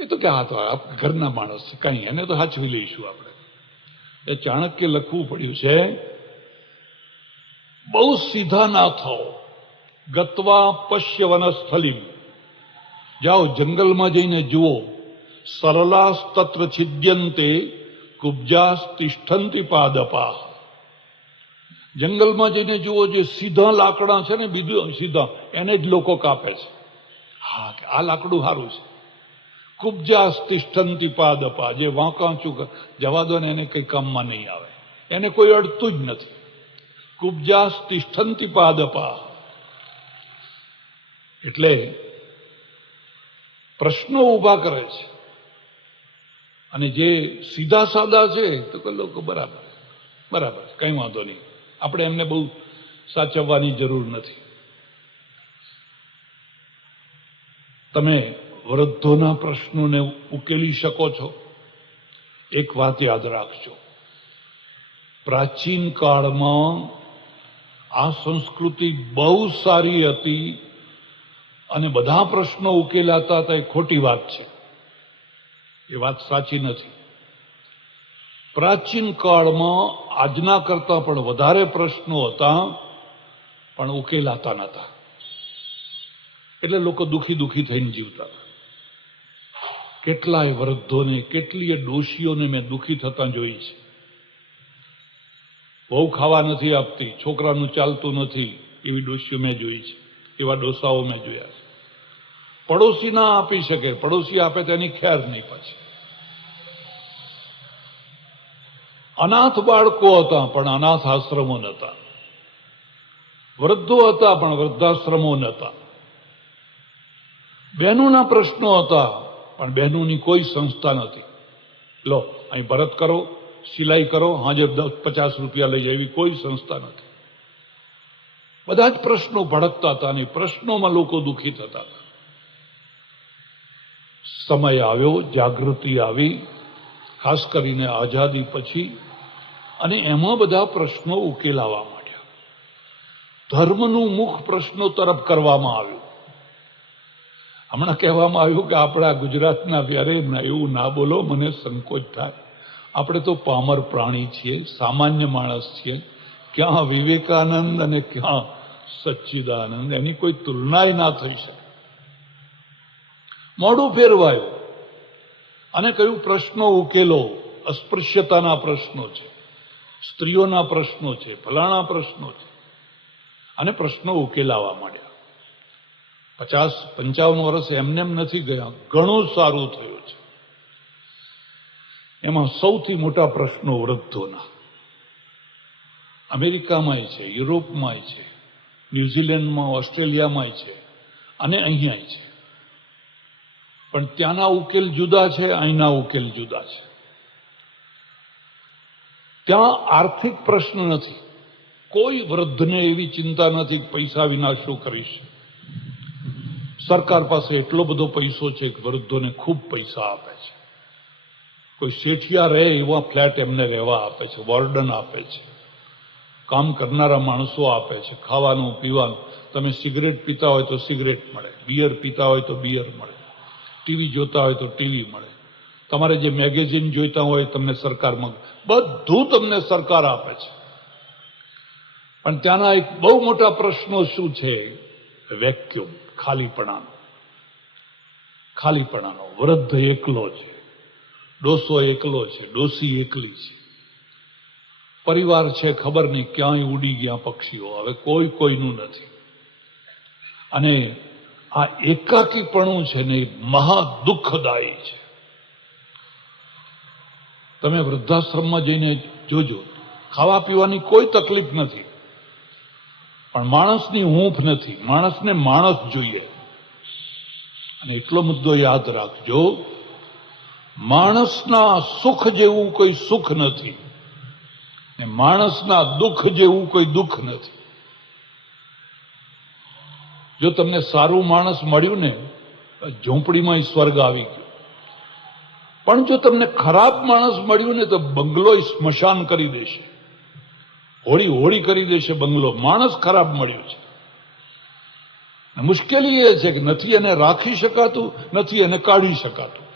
એ તો કે હા તો ઘરના માણસ છે, કઈ એને તો સાચવી લઈશું આપણે. એ ચાણક્ય લખવું પડ્યું છે, બહુ સીધા ના થાઓ. ગત્વા પશ્ય વનસ્થલીમ, જાઓ જંગલમાં જઈને જુઓ. સરલાસ્તત્ર છિદ્યંતે કુબ્જાસ તિષ્ઠંતિ પાદપા. જંગલમાં જઈને જુઓ, જે સીધા લાકડા છે ને, બીજું સીધા એને જ લોકો કાપે છે. હા, આ લાકડું સારું છે. કુબ્જાસ તિષ્ઠંતિ પાદપા, જે વાંકાચું જવા દો ને, એને કઈ કામમાં નહીં આવે, એને કોઈ અડતું જ નથી. કુબ્જાસ તિષ્ઠંતિ પાદપા. એટલે પ્રશ્નો ઊભા કરે છે. અને જે સીધા સાદા છે તો કે લોકો બરાબર બરાબર, કઈ વાંધો નહીં, આપણે એમને બહુ સાચવવાની જરૂર નથી. તમે વૃદ્ધોના પ્રશ્નોને ઉકેલી શકો છો. એક વાત યાદ રાખજો, પ્રાચીન કાળમાં આ સંસ્કૃતિ બહુ સારી હતી અને બધા પ્રશ્નો ઉકેલાતા હતા, એ ખોટી વાત છે. એ વાત સાચી નથી. પ્રાચીન કાળમાં આજના કરતાં પણ વધારે પ્રશ્નો હતા, પણ ઉકેલાતા નહોતા. એટલે લોકો દુઃખી થઈને જીવતા. કેટલાય વૃદ્ધોને, કેટલીય ડોશીઓને મેં દુઃખી થતા જોઈ છે. બહુ ખાવા નથી આપતી, છોકરાનું ચાલતું નથી, એવી ડોશીઓ મેં જોઈ છે, એવા ડોસાઓ મેં જોયા છે. પડોશી ના આપી શકે, પડોશી આપે તેની ખેર નહીં. પછી અનાથ બાળકો હતા, પણ અનાથ આશ્રમો નહોતા. વૃદ્ધો હતા, પણ વૃદ્ધાશ્રમો નહોતા. બહેનોના પ્રશ્નો હતા, પણ બહેનોની કોઈ સંસ્થા નથી. લો અહીં ભરત કરો, સિલાઈ કરો, હાજર 50 રૂપિયા લઈ જાય, એવી કોઈ સંસ્થા નથી. બધા જ પ્રશ્નો ભડકતા હતા અને પ્રશ્નોમાં લોકો દુઃખી થતા હતા. સમય આવ્યો, જાગૃતિ આવી, ખાસ કરીને આઝાદી પછી, અને એમાં બધા પ્રશ્નો ઉકેલાવા માંડ્યા. ધર્મનું મુખ પ્રશ્નો તરફ કરવામાં આવ્યું. હમણાં કહેવામાં આવ્યું કે આપણા ગુજરાતના વ્યારે એવું ના બોલો, મને સંકોચ થાય. આપણે તો પામર પ્રાણી છીએ, સામાન્ય માણસ છીએ. ક્યાં વિવેકાનંદ અને ક્યાં સચ્ચિદાનંદ, એની કોઈ તુલનાય ના થઈ શકે. મોઢું ફેરવાયું અને કહ્યું પ્રશ્નો ઉકેલો. અસ્પૃશ્યતાના પ્રશ્નો છે, સ્ત્રીઓના પ્રશ્નો છે, ફલાણા પ્રશ્નો છે, અને પ્રશ્નો ઉકેલાવા માંડ્યા. 50-55 વર્ષ એમનેમ નથી ગયા, ઘણું સારું થયું છે. એમાં સૌથી મોટા પ્રશ્નો વૃદ્ધોના અમેરિકામાંય છે, યુરોપમાંય છે, ન્યુઝીલેન્ડમાં, ઓસ્ટ્રેલિયામાંય છે, અને અહીંયા છે. પણ ત્યાંના ઉકેલ જુદા છે, અહીંના ઉકેલ જુદા છે. ત્યાં આર્થિક પ્રશ્ન નથી. કોઈ વૃદ્ધને એવી ચિંતા નથી કે પૈસા વિના શું કરીશ. સરકાર પાસે એટલો બધો પૈસો છે કે વૃદ્ધોને ખૂબ પૈસા આપે છે. કોઈ શેઠિયા રહે એવા ફ્લેટ એમને રહેવા આપે છે, વોર્ડન આપે છે, કામ કરનારા માણસો આપે છે, ખાવાનું પીવાનું. તમે સિગરેટ પીતા હોય તો સિગરેટ મળે, બિયર પીતા હોય તો બિયર મળે, ટીવી જોતા હોય તો ટીવી મળે, તમારે જે મેગેઝિન જોઈતા હોય તમને સરકારમાં બધું તમને સરકાર આપે છે. પણ ત્યાંના એક બહુ મોટા પ્રશ્નો શું છે? વેક્યુમ, ખાલીપણાનો. વૃદ્ધ એકલો છે, ડોસો એકલો છે, ડોસી એકલી છે, પરિવાર છે ખબર નહીં ક્યાંય ઉડી ગયા પક્ષીઓ, હવે કોઈ કોઈનું નથી. અને આ એકાકીપણું છે ને, એ મહા દુઃખદાયી છે. તમે વૃદ્ધાશ્રમમાં જઈને જોજો, ખાવા પીવાની કોઈ તકલીફ નથી, પણ માણસની હૂંફ નથી. માણસને માણસ જોઈએ. અને એટલો મુદ્દો યાદ રાખજો, માણસના સુખ જેવું કોઈ સુખ નથી, ને માણસના દુઃખ જેવું કોઈ દુઃખ નથી. જો તમને સારું માણસ મળ્યું ને, ઝૂંપડીમાં સ્વર્ગ આવી ગયો. પણ જો તમને ખરાબ માણસ મળ્યું ને, તો બંગલો સ્મશાન કરી દેશે, હોળી કરી દેશે બંગલો. માણસ ખરાબ મળ્યું છે. મુશ્કેલી એ છે કે નથી એને રાખી શકાતું, નથી એને કાઢી શકાતું.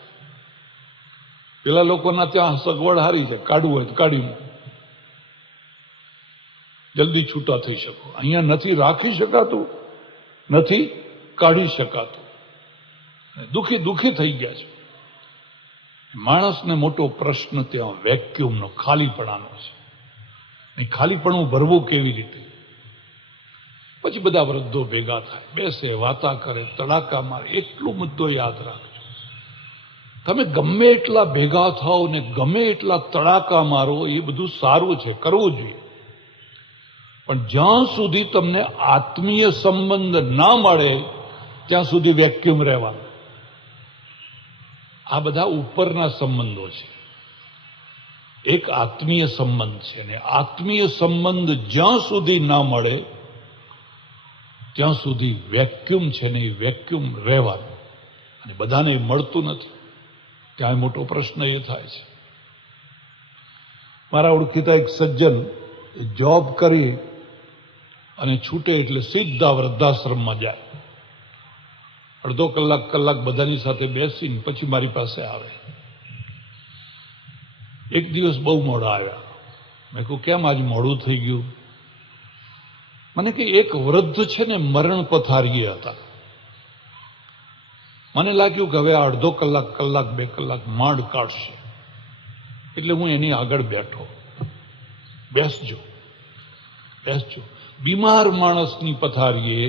પેલા લોકોના ત્યાં સગવડ સારી છે, કાઢવું હોય તો કાઢી મૂકો, જલ્દી છૂટા થઈ શકો. અહીંયા નથી રાખી શકાતું, નથી કાઢી શકાતું. દુઃખી થઈ ગયા છે. માણસને મોટો પ્રશ્ન ત્યાં વેક્યુમનો, ખાલીપણાનો છે. એ ખાલીપણું ભરવું કેવી રીતે? પછી બધા વૃદ્ધો ભેગા થાય, બેસે, વાતા કરે, તડાકા મારે. એટલો મુદ્દો યાદ રાખજો, તમે ગમે એટલા ભેગા થાઓ ને ગમે એટલા તડાકા મારો, એ બધું સારું છે, કરવું જોઈએ. પણ જ્યાં સુધી તમને આત્મીય સંબંધ ના મળે ત્યાં સુધી વેક્યુમ રહેવાનું. આ બધા ઉપરના સંબંધો છે. એક આત્મીય સંબંધ છે, ને આત્મીય સંબંધ જ્યાં સુધી ના મળે ત્યાં સુધી વેક્યુમ છે ને, એ વેક્યુમ રહેવાનું. અને બધાને મળતું નથી, ત્યાં મોટો પ્રશ્ન એ થાય છે. મારા ઓળખીતા એક સજ્જન જોબ કરી અને છૂટે એટલે સીધા વૃદ્ધાશ્રમમાં જાય. અડધો કલાક બધાની સાથે બેસીને પછી મારી પાસે આવે. એક દિવસ બહુ મોડા આવ્યા. મેં કહ્યું કેમ આજ મોડું થઈ ગયું? મને કે એક વૃદ્ધ છે ને મરણ પથારીએ હતા. મને લાગ્યું કે હવે અડધો કલાક 2 કલાક માંડ કાઢશે, એટલે હું એની આગળ બેઠો. બેસજો. બીમાર માણસની પથારીએ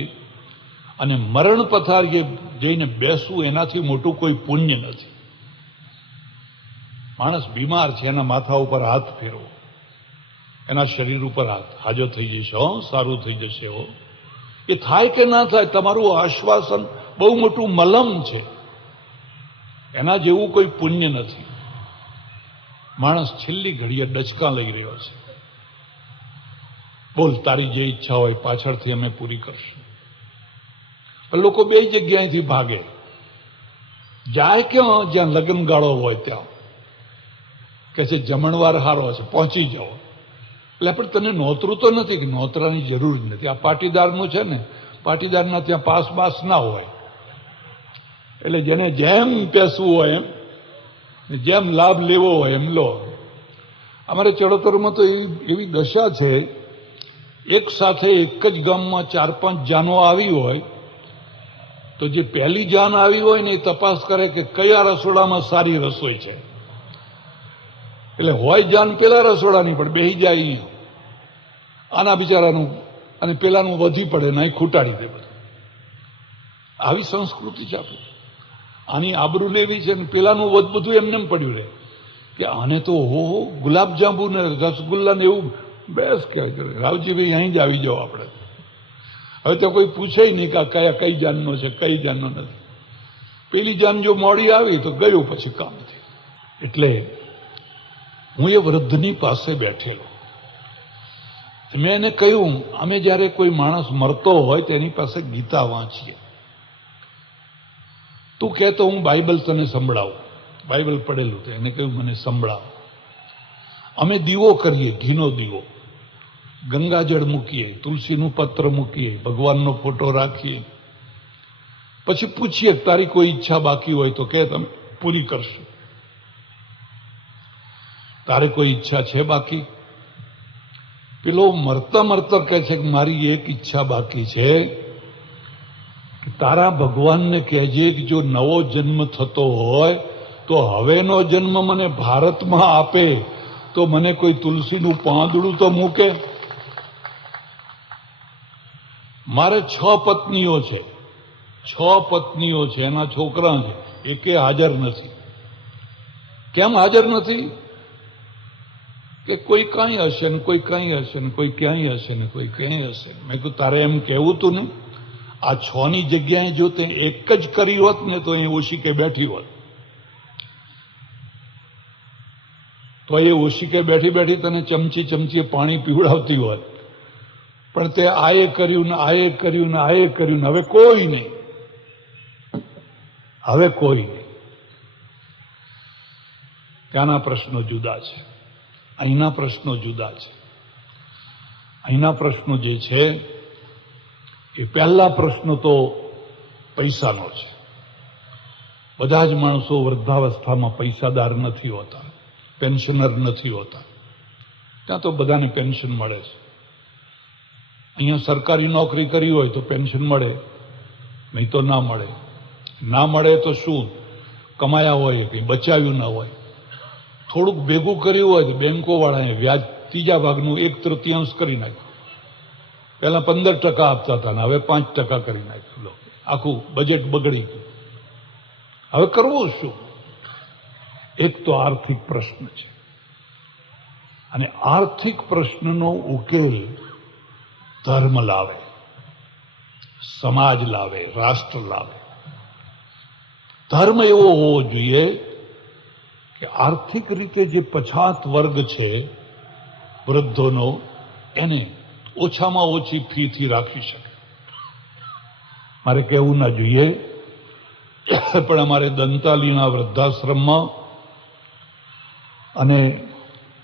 અને મરણ પથારીએ જઈને બેસવું એનાથી મોટું કોઈ પુણ્ય નથી. માણસ બીમાર છે, એના માથા ઉપર હાથ ફેરવો, એના શરીર ઉપર હાથ, હાજો થઈ જશે, સારું થઈ જશે. એ થાય કે ના થાય, તમારું આશ્વાસન બહુ મોટું મલમ છે. એના જેવું કોઈ પુણ્ય નથી. માણસ છેલ્લી ઘડીએ ડચકા લઈ રહ્યો છે. બોલ, તારી જે ઈચ્છા હોય પાછળથી અમે પૂરી કરશું. પણ લોકો બે જગ્યાએથી ભાગે. જાય ક્યાં? જ્યાં લગ્નગાળો હોય ત્યાં. કે છે જમણવાર હારો છે, પહોંચી જાઓ. એટલે પણ તને નોતરું તો નથી કે નોતરાની જરૂર જ નથી. આ પાટીદારનું છે ને, પાટીદારના ત્યાં પાસ ના હોય. એટલે જેને જેમ પેસવું હોય એમ, જેમ લાભ લેવો હોય એમ લો. અમારે ચડોતરમાં તો એવી દશા છે, એક સાથે એક જ ગામમાં 4-5 જાનો આવી હોય તો જે પહેલી જાન આવી હોય ને એ તપાસ કરે કે કયા રસોડામાં સારી રસોઈ છે. એટલે હોય જાન પેલા રસોડાની પણ બેહી જાય આના બિચારાનું, અને પેલાનું વધી પડે ને અહીં ખૂટાડી દે બધું. આવી સંસ્કૃતિ છે આપણી. આની આબરૂ લેવી છે ને પેલાનું બધું એમને પડ્યું રહે કે આને તો ગુલાબજાંબુ ને રસગુલ્લા ને એવું બેસ કહેવાય. રાવજીભાઈ અહીં જ આવી જાઓ આપણે. હવે તો કોઈ પૂછે નહીં કે કઈ જાનનો છે, કઈ જાનનો નથી. પેલી જાન જો મોડી આવી તો ગયું પછી કામ થયું. એટલે હું એ વૃદ્ધની પાસે બેઠેલો. મેં એને કહ્યું, અમે જ્યારે કોઈ માણસ મરતો હોય તેની પાસે ગીતા વાંચીએ. તું કહેતો હું બાઇબલ તને સંભળાવું. બાઇબલ પડેલું તો એને કહ્યું મને સંભળાવ. અમે દીવો કરીએ, ઘીનો દીવો, ગંગાજળ મૂકીએ, તુલસીનું પત્ર મૂકીએ, ભગવાનનો ફોટો રાખીએ. પછી પૂછીએ તારી કોઈ ઈચ્છા બાકી હોય તો કે તમે પૂરી કરશું. તારે કોઈ ઈચ્છા છે બાકી? પેલો મરતા કહે છે કે મારી એક ઈચ્છા બાકી છે કે તારા ભગવાનને કહેજે કે જો નવો જન્મ થતો હોય તો હવેનો જન્મ મને ભારતમાં આપે તો મને કોઈ તુલસીનું પાંદડું તો મૂકે. મારે 6 પત્નીઓ છે, 6 પત્નીઓ છે, એના છોકરા છે, એકે હાજર નથી. કેમ હાજર નથી? કે કોઈ કાંઈ હશે ને કોઈ કાંઈ હશે ને કોઈ ક્યાંય હશે ને કોઈ ક્યાંય હશે. મેં કહ્યું તારે એમ કહેવું તું ને, આ 6ની જગ્યાએ જો તે એક જ કરી હોત ને તો એ ઓશીકે બેઠી હોત. તો એ ઓશીકે બેઠી તને ચમચીએ પાણી પીવડાવતી હોત. પણ તે આએ કર્યું ને આએ કર્યું ને આએ કર્યું ને હવે કોઈ નહીં. હવે કોઈ નહીં. ત્યાંના પ્રશ્નો જુદા છે, અહીંના પ્રશ્નો જુદા છે. અહીંના પ્રશ્નો જે છે એ પહેલા પ્રશ્ન તો પૈસાનો છે. બધા જ માણસો વૃદ્ધાવસ્થામાં પૈસાદાર નથી હોતા, પેન્શનર નથી હોતા. ત્યાં તો બધાને પેન્શન મળે છે. અહીંયા સરકારી નોકરી કરી હોય તો પેન્શન મળે, નહીં તો ના મળે. ના મળે તો શું, કમાયા હોય કંઈ બચાવ્યું ના હોય. થોડુંક ભેગું કર્યું હોય તો બેંકોવાળાએ વ્યાજ 3 ભાગનું 1/3 કરી નાખ્યું. પહેલા 15% આપતા હતા ને હવે 5% કરી નાખ્યું. આખું બજેટ બગડી ગયું. હવે કરવું શું? એક તો આર્થિક પ્રશ્ન છે, અને આર્થિક પ્રશ્નનો ઉકેલ ધર્મ લાવે, સમાજ લાવે, રાષ્ટ્ર લાવે. ધર્મ એવો હોવો જોઈએ કે આર્થિક રીતે જે પછાત વર્ગ છે વૃદ્ધોનો, એને ઓછામાં ઓછી ફીથી રાખી શકે. મારે કહેવું ના જોઈએ, પણ અમારે દંતાલીના વૃદ્ધાશ્રમમાં અને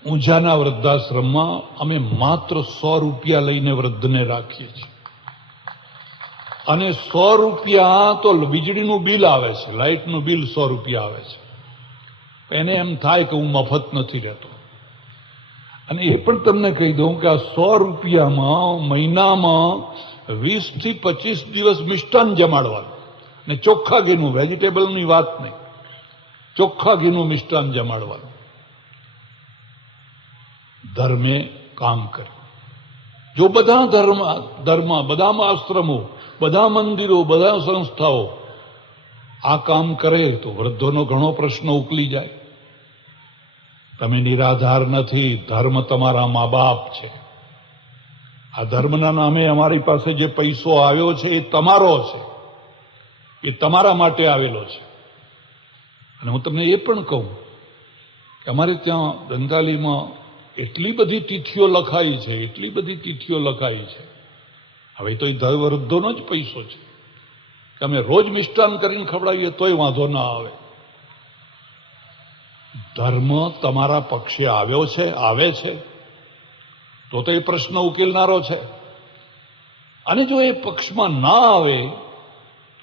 ઊંઝાના વૃદ્ધાશ્રમમાં અમે માત્ર 100 રૂપિયા લઈને વૃદ્ધને રાખીએ છીએ. અને 100 રૂપિયા તો વીજળીનું બિલ આવે છે, લાઇટનું બિલ 100 રૂપિયા આવે છે. એને એમ થાય કે હું મફત નથી રહેતો. અને એ પણ તમને કહી દઉં કે આ 100 રૂપિયામાં મહિનામાં 20 થી 25 દિવસ મિષ્ટાન જમાડવાનું, ને ચોખ્ખા ઘીનું, વેજીટેબલની વાત નહીં, ચોખ્ખા ઘીનું મિષ્ટાન જમાડવાનું. ધર્મે કામ કર્યું. જો બધા ધર્મ, બધા આશ્રમો, બધા મંદિરો, બધા સંસ્થાઓ આ કામ કરે તો વૃદ્ધોનો ઘણો પ્રશ્ન ઉકલી જાય. તમે નિરાધાર નથી, ધર્મ તમારા મા બાપ છે. આ ધર્મના નામે અમારી પાસે જે પૈસો આવ્યો છે એ તમારો છે, એ તમારા માટે આવેલો છે. અને હું તમને એ પણ કહું કે અમારે ત્યાં દંતાલીમાં એટલી બધી તિથિઓ લખાઈ છે, એટલી બધી તિથિઓ લખાઈ છે. હવે તો એ વૃદ્ધોનો જ પૈસો છે કે અમે રોજ મિષ્ટાન કરીને ખવડાવીએ તોય વાંધો ના આવે. ધર્મ તમારા પક્ષે આવ્યો છે, આવે છે, તો એ પ્રશ્ન ઉકેલનારો છે. અને જો એ પક્ષમાં ના આવે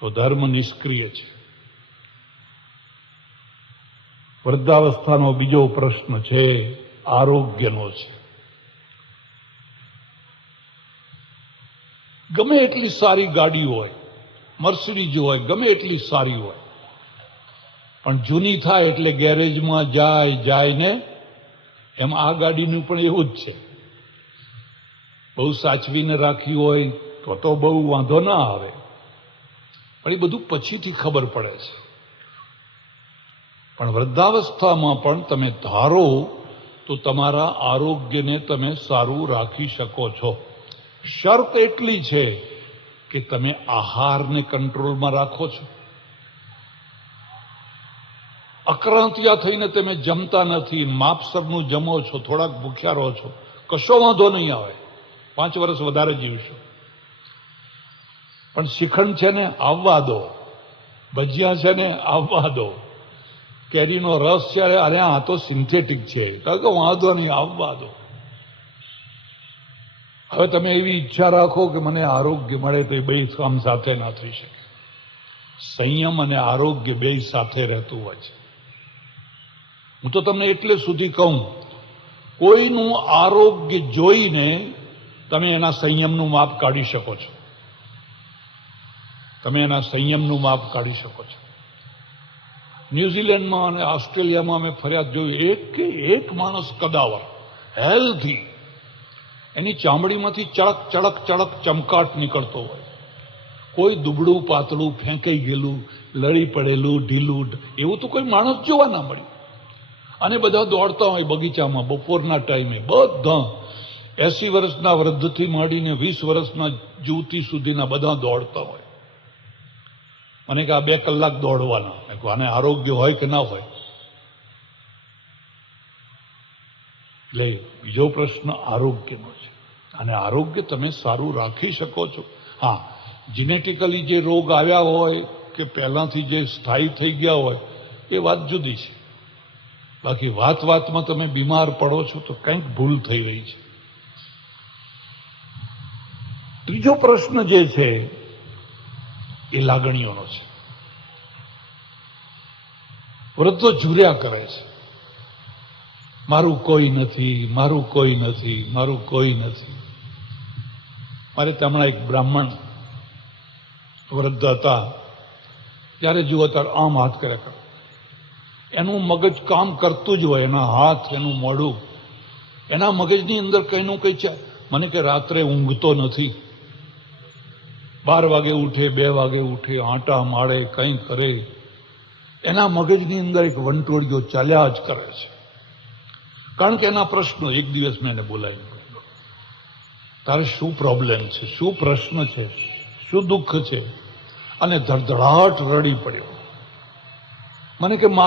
તો ધર્મ નિષ્ક્રિય છે. વૃદ્ધાવસ્થાનો બીજો પ્રશ્ન છે આરોગ્યનો છે. ગમે એટલી સારી ગાડી હોય, મર્સિડીઝ હોય, ગમે એટલી સારી હોય, પણ જૂની થાય એટલે ગેરેજમાં જાય ને એમ આ ગાડીનું પણ એવું જ છે. બહુ સાચવીને રાખી હોય તો બહુ વાંધો ના આવે, પણ એ બધું પછીથી ખબર પડે છે. પણ વૃદ્ધાવસ્થામાં પણ તમે ધારો તો તમારા આરોગ્યને તમે સારું રાખી શકો છો. શરત એટલી છે કે તમે આહારને કંટ્રોલમાં રાખો છો. અક્રાંતિયા થઈને તમે જમતા નથી, માપસરનું જમો છો, થોડાક ભૂખ્યા રહો છો, કશો વાંધો નહીં આવે, 5 વર્ષ વધારે જીવશો. પણ શ્રીખંડ છે ને આવવા દો, ભજીયા છે ને આવવા દો, કેરીનો રસ છે, અરે આ તો સિન્થેટિક છે, કારણ કે વાંધો નહીં, આવવા દો. હવે તમે એવી ઈચ્છા રાખો કે મને આરોગ્ય મળે તો એ બે કામ સાથે ના થઈ શકે. સંયમ અને આરોગ્ય બે સાથે રહેતું હોય છે. હું તો તમને એટલે સુધી કહું, કોઈનું આરોગ્ય જોઈને તમે એના સંયમનું માપ કાઢી શકો છો. તમે એના સંયમનું માપ કાઢી શકો છો. ન્યુઝીલેન્ડમાં અને ઓસ્ટ્રેલિયામાં અમે ફરિયાદ જોયું, એક માણસ કદાવર, હેલ્ધી, એની ચામડીમાંથી ચળક ચળક ચળક ચમકાટ નીકળતો હોય. કોઈ દુબળું પાતળું ફેંકાઈ ગયેલું, લડી પડેલું, ઢીલું, એવું તો કોઈ માણસ જોવા ના મળ્યું. અને બધા દોડતા હોય બગીચામાં બપોરના ટાઈમે, બધા 80 વર્ષના વૃદ્ધથી માંડીને 20 વર્ષના યુવતી સુધીના બધા દોડતા હોય. મને કે આ 2 કલાક દોડવાના, આને આરોગ્ય હોય કે ના હોય? એટલે બીજો પ્રશ્ન આરોગ્યનો છે. અને આરોગ્ય તમે સારું રાખી શકો છો. હા, જીનેટિકલી જે રોગ આવ્યા હોય કે પહેલાંથી જે સ્થાયી થઈ ગયા હોય એ વાત જુદી છે. બાકી વાતમાં તમે બીમાર પડો છો તો કંઈક ભૂલ થઈ રહી છે. ત્રીજો પ્રશ્ન જે છે એ લાગણીઓનો છે. વૃદ્ધો ઝૂર્યા કરે છે, મારું કોઈ નથી, મારું કોઈ નથી, મારું કોઈ નથી. મારે હમણાં એક બ્રાહ્મણ વૃદ્ધ હતા, ત્યારે જુઓ ત્યારે આમ હાથ કર્યા કરે. એનું મગજ કામ કરતું જ હોય, એના હાથ, એનું મોઢું, એના મગજની અંદર કંઈનું કંઈ છે. મને કે રાત્રે ઊંઘતો નથી, 12 વાગે ઉઠે, 2 વાગે ઉઠે, આંટા માળે, કંઈ કરે. એના મગજની અંદર એક વંટોળિયો ચાલ્યા જ કરે છે. કારણ કે એના પ્રશ્નો. એક દિવસ મેં એને બોલાવી કહ્યું, તારે શું પ્રોબ્લેમ છે, શું પ્રશ્ન છે, શું દુઃખ છે? અને ધડધડાટ રડી પડ્યો. મને કે